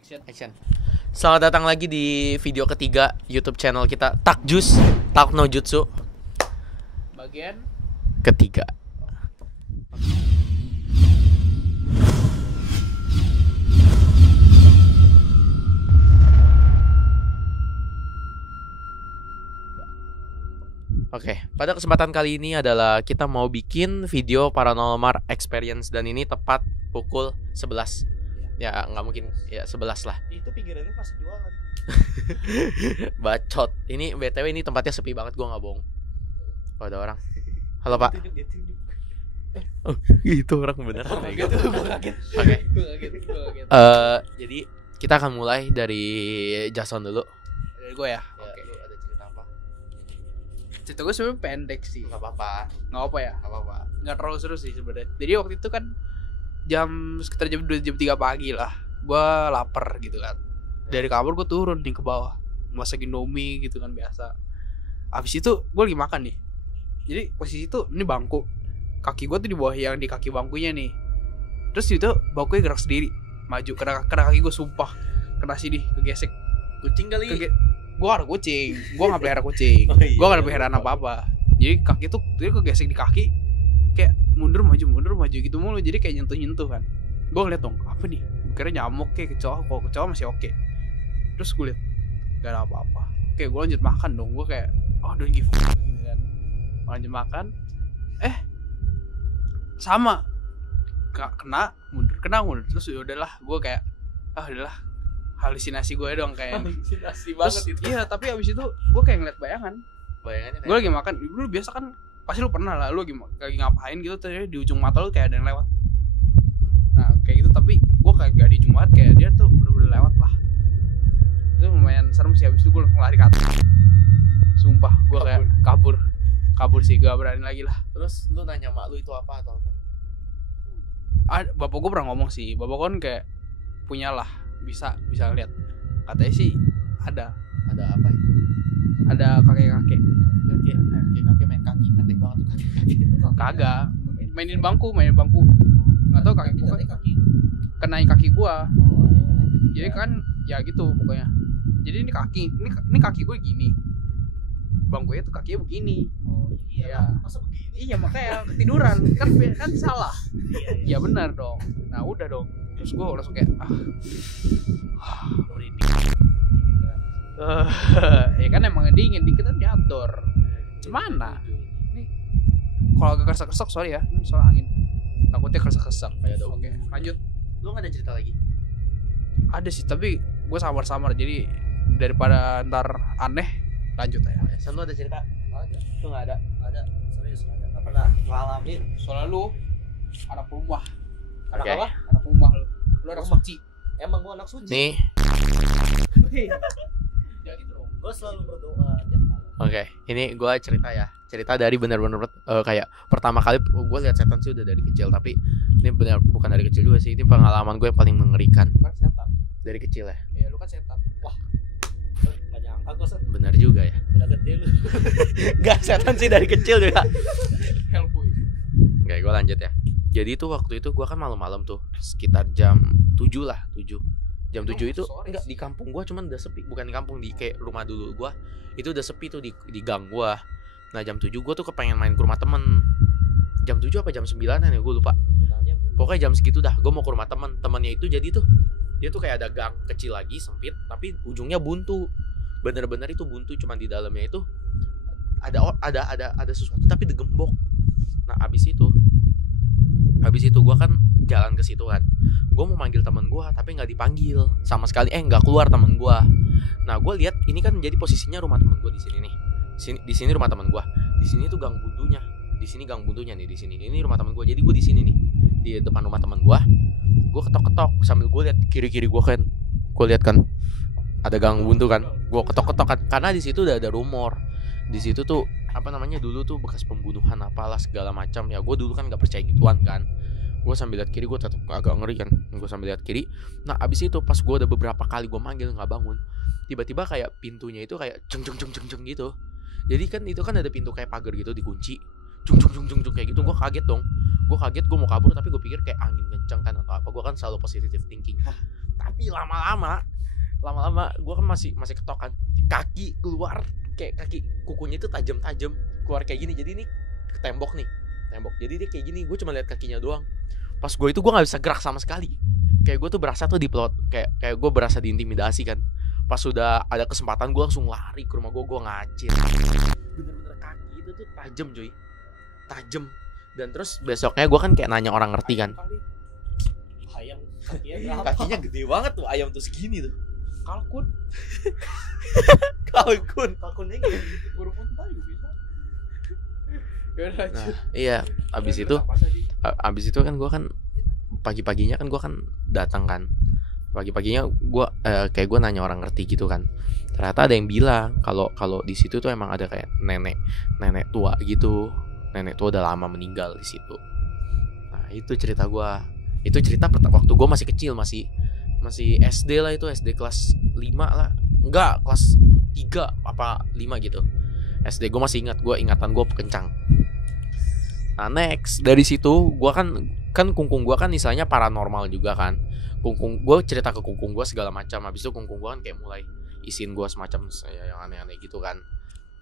Action. Selamat datang lagi di video ketiga YouTube channel kita, Takjus, Tak no Jutsu. Bagian ketiga. Oke, pada kesempatan kali ini adalah kita mau bikin video Paranormal Experience dan ini tepat pukul 11. Ya nggak mungkin, ya 11 lah. itu pinggirannya pas jualan. Bacot. Ini BTW ini tempatnya sepi banget, gua nggak bohong. Oh, ada orang. Halo Pak. Oh, itu orang beneran. Gitu, gue kaget. Oke. Gue kaget. Jadi kita akan mulai dari Jason dulu. Dari gue ya. Oke. Lu ada cerita apa? Cerita gue sebenarnya pendek sih. Nggak apa-apa. Nggak apa ya. Nggak apa-apa. Nggak terlalu seru sih sebenarnya. Jadi waktu itu kan sekitar jam 2 jam 3 pagi lah. Gue lapar gitu kan. Dari kamar gue turun nih ke bawah, masak Indomie gitu kan biasa. Abis itu gue lagi makan nih. Jadi posisi itu ini bangku. Kaki gue tuh di bawah yang di kaki bangkunya nih. Terus itu bangkunya gerak sendiri, maju kena kaki gue, sumpah kena sini, kegesek. Kucing kali. Gue ada kucing, gue nggak pelihara kucing. Oh, iya. Gue nggak ada peliharaan apa-apa. Jadi kaki tuh dia kegesek di kaki, kayak mundur maju gitu mulu. Jadi kayak nyentuh kan. Gue ngeliat dong, apa nih? Gue kira nyamuk kayak kecoa. Kalau kecoa masih oke. Terus gue liat gak ada apa-apa. Oke, gue lanjut makan dong. Gue kayak don't give a fuck gitu kan. Lanjut makan. Sama kena mundur. Terus udahlah, gue kayak udahlah, halusinasi gue dong kayak. Halusinasi Terus, banget itu. iya, tapi abis itu gue kayak ngeliat bayangan. Bayangannya Gue lagi makan. Lu biasa kan pasti lu pernah lah, lu lagi ngapain gitu, terus di ujung mata lu kayak ada yang lewat. Nah kayak gitu, tapi gue kayak gak di ujung mata, kayak dia tuh bener-bener lewat lah. Itu lumayan serem sih. Abis itu gue langsung lari ke atas. Sumpah gue kayak kabur sih, gak berani lagi lah. Terus lu nanya mak lu itu apa atau apa? Bapak gue pernah ngomong sih, bapak kan kayak punya lah, bisa lihat. Katanya sih ada Ada apa itu? ada kakek Kakek main kaki, pendek banget tuh kaki. kagak mainin bangku nggak tahu kakek gue kenain kaki gue. Jadi kan ya gitu pokoknya. Jadi ini kaki gue gini, bangkunya tuh kakinya begini. Oh iya. Masa begini? Iya, makanya ketiduran kan salah. Iya benar dong. Nah udah dong. Terus gue langsung kayak merinding. Ya kan emang dingin dikit kan diatur. Cemana? Ini kalau agak kersek-kersek sorry ya. Ini soal angin. Takutnya kersek-kersek. Oke, lanjut. Lu nggak ada cerita lagi? Ada sih, tapi gue samar-samar. Jadi daripada ntar aneh, lanjut aja. San, lu ada cerita? Ada. Lu nggak ada? Ada, serius ada. Gak pernah ngalamin. Soalnya lu anak rumah. Anak Oke. apa? Anak rumah lu. Lu anak suci. Emang gua anak suci. Nih, Ya gitu dong. Gua selalu berdoa tiap malam. oke. Ini gue cerita ya. Cerita dari benar-benar kayak pertama kali gue lihat setan sih udah dari kecil, tapi ini benar bukan dari kecil juga sih. Ini pengalaman gue yang paling mengerikan Kan setan. dari kecil ya. Iya, lu kan setan. Wah, Gak nyangka gua set. Benar juga ya. Udah gede lu. Gak, setan sih dari kecil juga. Hellboy. Oke, gue lanjut ya. Jadi itu waktu itu gue kan malam-malam tuh, sekitar jam 7 lah, 7. Jam 7 itu sore enggak sih. di kampung gue, cuman udah sepi. Bukan di kampung, di kayak rumah dulu gue. Itu udah sepi tuh di gang gue. Nah jam 7 gue tuh kepengen main ke rumah temen. Jam 7 apa jam 9an ya, gue lupa. Tanya Pokoknya jam segitu dah, gue mau ke rumah temennya itu. Jadi tuh dia tuh kayak ada gang kecil lagi, sempit, tapi ujungnya buntu. Bener-bener itu buntu, cuman di dalamnya itu ada sesuatu tapi digembok. Nah abis itu gue kan jalan ke situ kan. Gue mau manggil teman gue tapi nggak dipanggil sama sekali. Nggak keluar teman gue. Nah gue lihat ini kan jadi posisinya rumah teman gue di sini nih. Di sini rumah teman gue. Di sini tuh gang buntunya. Di sini gang buntunya nih di sini. Ini rumah teman gue. Jadi gue di sini nih di depan rumah teman gue. Gue ketok-ketok sambil gue lihat kiri-kiri gue kan. Gue lihat kan ada gang buntu kan. Gue ketok-ketok kan karena di situ udah ada rumor. Di situ tuh apa namanya, dulu tuh bekas pembunuhan apalah segala macam ya. Gue dulu kan nggak percaya gituan kan. Gue sambil lihat kiri, gue tetap agak ngeri kan. Gue sambil lihat kiri. Nah abis itu pas gue udah beberapa kali gue manggil nggak bangun, tiba-tiba kayak pintunya itu kayak jeng gitu. Jadi kan itu kan ada pintu kayak pagar gitu dikunci, jung kayak gitu. Gue kaget dong. Gue mau kabur tapi gue pikir kayak angin kencang kan atau apa. Gue kan selalu positive thinking. Tapi lama-lama gue kan masih ketokan, kaki keluar kayak kaki kukunya itu tajam keluar kayak gini. Jadi ini tembok, jadi dia kayak gini. Gue cuma lihat kakinya doang. Pas gue itu gue nggak bisa gerak sama sekali. Kayak gue tuh berasa tuh diplot, kayak gue berasa diintimidasi kan. Pas sudah ada kesempatan gue langsung lari ke rumah gue ngacir. Bener-bener kaki itu tuh tajam. Dan terus besoknya gue kan kayak nanya orang ngerti kan. Ayam kakinya berapa? Kakinya gede banget tuh, ayam tuh segini tuh. Kalkun. Kalkunnya gitu. Burung unta juga bisa. Yaudah, Nah, lanjut. iya, abis itu kan gue kan pagi-paginya kan gue kan datang kan. Pagi-paginya gue kayak gue nanya orang ngerti gitu kan. Ternyata ada yang bilang kalau di situ tuh emang ada kayak nenek tua gitu. Nenek tua udah lama meninggal di situ. Nah, itu cerita gue. Itu cerita waktu gue masih kecil, masih SD lah, itu SD kelas 5 lah. Enggak, kelas 3 apa 5 gitu. SD gue masih ingat, ingatan gue kencang. Nah, next dari situ gue kan kungkung gue kan istilahnya paranormal juga kan. Kungkung gue cerita ke kungkung gue segala macam. Habis itu kungkung gue kan kayak mulai isiin gue semacam yang aneh-aneh gitu kan.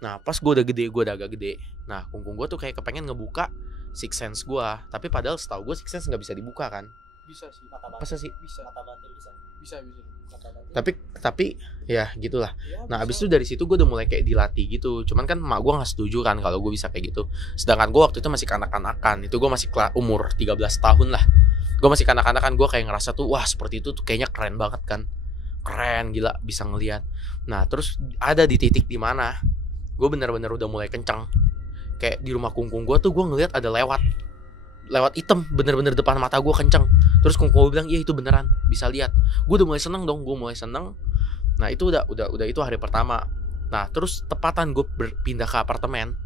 Nah, pas gue udah agak gede. Nah, kungkung gue tuh kayak kepengen ngebuka six sense gue. Tapi padahal setahu gue six sense nggak bisa dibuka kan. Bisa sih. Mata Masa sih? Bisa. Mata batin bisa. Bisa. Mata batin. Tapi ya gitulah. Ya, Nah, bisa. abis itu dari situ gue udah mulai kayak dilatih gitu. Cuman kan emak gue gak setuju kan kalau gue bisa kayak gitu. Sedangkan gue waktu itu masih kanak-kanakan. Itu gue masih umur 13 tahun lah. Gue masih kanak-kanakan, gue kayak ngerasa tuh, wah seperti itu tuh kayaknya keren banget kan. Keren, gila, bisa ngelihat. Nah, terus ada di titik dimana gue bener-bener udah mulai kencang. Kayak di rumah kungkung gue tuh gue ngelihat ada lewat hitam bener-bener depan mata gue kenceng. Terus kungkung gue bilang, iya itu beneran, bisa lihat. Gue udah mulai seneng dong, Nah, itu udah itu hari pertama. Nah, terus tepatan gue berpindah ke apartemen.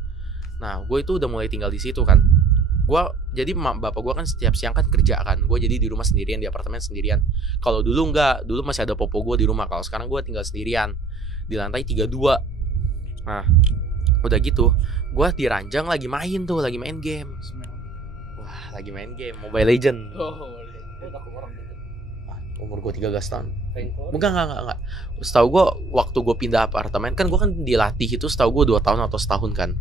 Nah, gue itu udah mulai tinggal di situ kan. Jadi bapak gue kan setiap siang kan kerja kan. Gue jadi di rumah sendirian, di apartemen sendirian. Kalau dulu enggak, dulu masih ada popo gue di rumah. Kalau sekarang gue tinggal sendirian di lantai 32. Nah, udah gitu, gue di ranjang lagi main game. Wah, lagi main game Mobile Legend. Oh, boleh. Udah kurang gitu. Umur gue 13 tahun. Pengkor. Enggak. Setahu gue waktu gue pindah apartemen kan gue kan dilatih itu setahu gue 2 tahun atau setahun kan.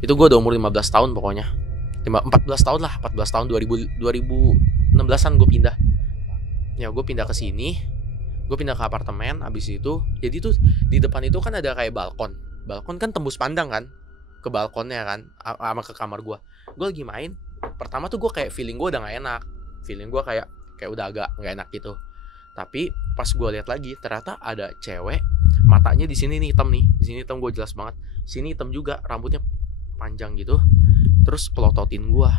Itu gue udah umur 15 tahun pokoknya. 14 tahun lah, 14 tahun 2016an gue pindah. Ya gue pindah ke sini. Gue pindah ke apartemen. Abis itu jadi tuh di depan itu kan ada kayak balkon. Balkon kan tembus pandang kan ke balkonnya kan, sama ke kamar gue. Gue lagi main. Pertama tuh gue kayak feeling gue udah gak enak. Feeling gue kayak udah agak gak enak gitu. Tapi pas gue lihat lagi ternyata ada cewek, matanya di sini nih hitam nih. Di sini hitam, gue jelas banget. Sini hitam juga, rambutnya panjang gitu. Terus pelototin gue.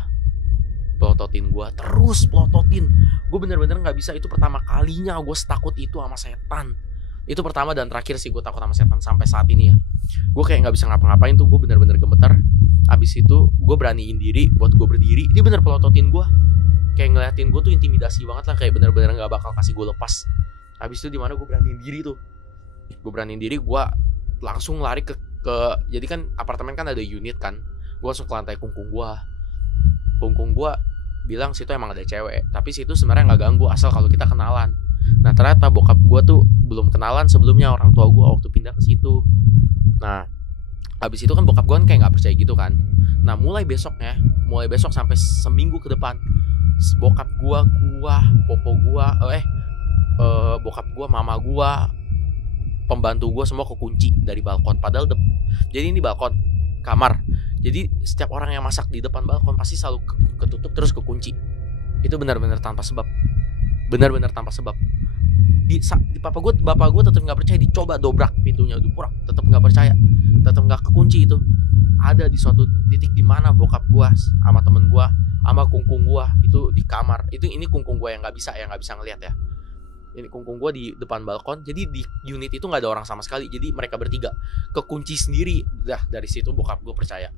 Gue bener-bener gak bisa. Itu pertama kalinya gue setakut itu sama setan. Itu pertama dan terakhir sih gue takut sama setan sampai saat ini ya. Gue kayak gak bisa ngapa-ngapain tuh. Gue bener-bener gemeter. Abis itu gue beraniin diri buat gue berdiri. Dia bener pelototin gue. Kayak ngeliatin gue tuh intimidasi banget lah. Kayak bener-bener gak bakal kasih gue lepas. Abis itu dimana gue beraniin diri tuh. Gue langsung lari ke jadi kan apartemen kan ada unit kan. Gue langsung ke lantai kungkung gue bilang situ emang ada cewek. Tapi situ sebenarnya gak ganggu asal kalau kita kenalan. Nah ternyata bokap gue tuh belum kenalan sebelumnya orang tua gue waktu pindah ke situ. Nah abis itu kan bokap gue kan kayak gak percaya gitu kan. Nah mulai besok sampai seminggu ke depan, bokap gue, popo gue, bokap gue, mama gue, pembantu gue semua kekunci dari balkon. Padahal jadi ini balkon kamar. Jadi setiap orang yang masak di depan balkon pasti selalu ketutup terus kekunci. Itu benar-benar tanpa sebab. Di bapak gue tetap nggak percaya, dicoba dobrak pintunya, tetap nggak percaya, tetap nggak kekunci. Itu ada di suatu titik di mana bokap gue sama temen gue sama kungkung gue itu di kamar. Ini kungkung gue yang nggak bisa ngelihat ya. Ini kungkung gue di depan balkon. Jadi di unit itu nggak ada orang sama sekali. Jadi mereka bertiga kekunci sendiri. Dah dari situ bokap gue percaya.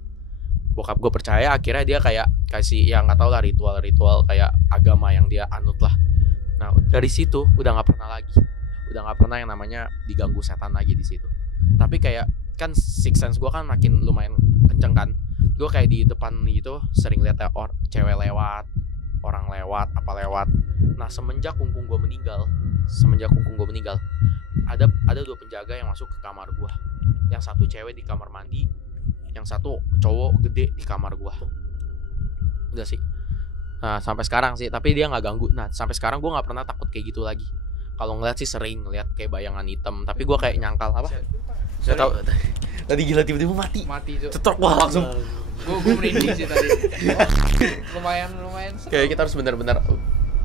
Akhirnya dia kayak kasih yang nggak tahu lah ritual kayak agama yang dia anut lah. Nah dari situ udah nggak pernah yang namanya diganggu setan lagi di situ. Tapi kayak kan six sense gue kan makin lumayan kenceng kan. Gue kayak di depan gitu sering lihat cewek lewat, orang lewat, apa lewat. Nah semenjak kungkung gue meninggal, ada 2 penjaga yang masuk ke kamar gue. Yang satu cewek di kamar mandi, yang satu cowok gede di kamar gue. Udah sih. Nah sampai sekarang sih, tapi dia nggak ganggu. Nah sampai sekarang gue nggak pernah takut kayak gitu lagi. Kalau ngeliat sih sering ngeliat kayak bayangan hitam, tapi gue kayak nyangkal apa? Gak tau. Tadi gila tiba-tiba mati. Cuk. Cetok wah langsung. Gue merinding sih tadi. lumayan seru. Kayak kita harus benar-benar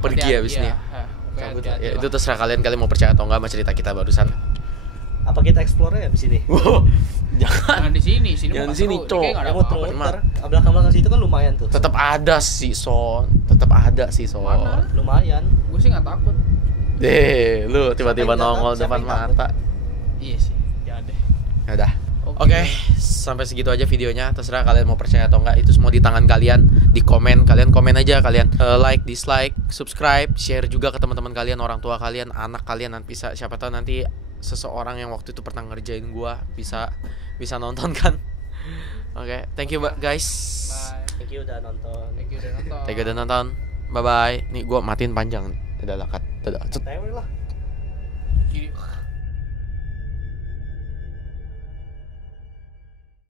pergi ya abis ini. Ya. Cabut. Hati-hati Ya, lah. itu terserah kalian mau percaya atau enggak sama cerita kita barusan. Apa kita explore ya di sini? Jangan. Jangan di sini Jangan mah di sini, seru. Cok. Kayak nggak ada Yang apa-apa. muter-muter. Belakang situ kan lumayan tuh. Tetap ada sih Son. Mana? Lumayan. Gue sih nggak takut. Deh, lu tiba-tiba Siapa yang nongol takut? Siapa depan yang takut? mata. Iya sih. Ya deh. Ya udah. Oke, sampai segitu aja videonya. Terserah kalian mau percaya atau enggak, itu semua di tangan kalian. Di komen, kalian komen aja, kalian like, dislike, subscribe, share juga ke teman-teman kalian, orang tua kalian, anak kalian. Nanti bisa, siapa tahu nanti seseorang yang waktu itu pernah ngerjain gua bisa nonton kan. Oke, thank you guys. Bye. Thank you udah nonton. Thank you udah nonton. Thank you udah nonton. Bye bye. Nih gua matiin panjang nih. Dadah cut. Dadah. Cet. Tewe lah.